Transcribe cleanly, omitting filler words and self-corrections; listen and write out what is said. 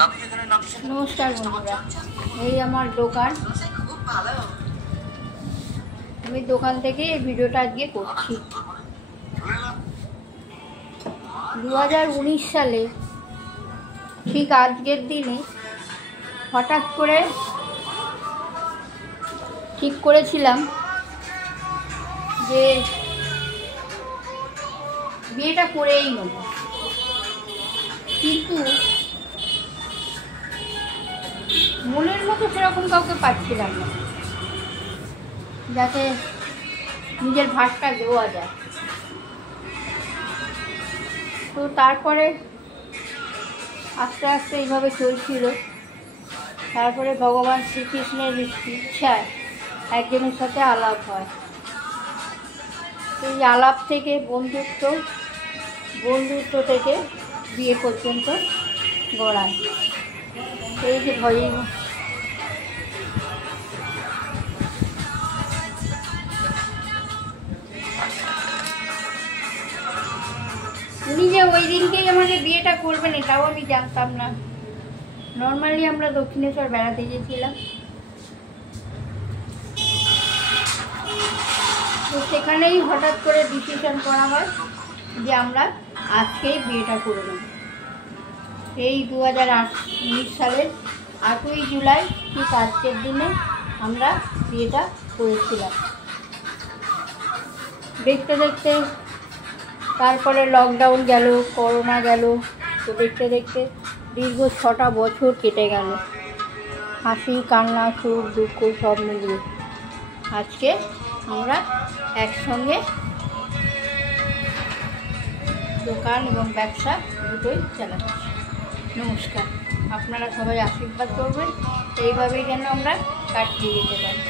নমস্কার বন্ধুরা, এই আমার দোকান। আমি দোকান থেকে এই ভিডিওটা আজকে করছি। 2019 সালে ঠিক আজকের দিনে হঠাৎ করে ঠিক করেছিলাম যে বিয়েটা করেই নেব, কিন্তু মনের মতো সেরকম কাউকে পাচ্ছিলাম না যাতে নিজের ভাতটা দেওয়া যায়। তো তারপরে আস্তে আস্তে এইভাবে চলছিল। তারপরে ভগবান শ্রীকৃষ্ণের ইচ্ছায় একজনের সাথে আলাপ হয়। এই আলাপ থেকে বন্ধুত্ব থেকে বিয়ে পর্যন্ত গড়ায়। এই যে ভয়ে উনি যে ওই দিনকেই আমাকে বিয়েটা করবেন এটাও আমি জানতাম না। নর্মালি আমরা দক্ষিণেশ্বর বেড়াতে গিয়েছিলাম, তো সেখানেই হঠাৎ করে ডিসিশন করা হয় যে আমরা আজকেই বিয়েটা করে নেব। এই 2019 সালের 8ই জুলাই ঠিক আজকের দিনে আমরা বিয়েটা করেছিলাম। দেখতে দেখতে তারপরে লকডাউন গেল, করোনা গেল, তো দেখতে দেখতে দীর্ঘ 6টা বছর কেটে গেল। হাসি কান্না সুখ দুঃখ সব মিলিয়ে আজকে আমরা একসঙ্গে দোকান এবং ব্যবসা দুটোই চালাচ্ছি। নমস্কার, আপনারা সবাই আশীর্বাদ করবেন, এইভাবেই যেন আমরা কাটিয়ে যেতে পারি।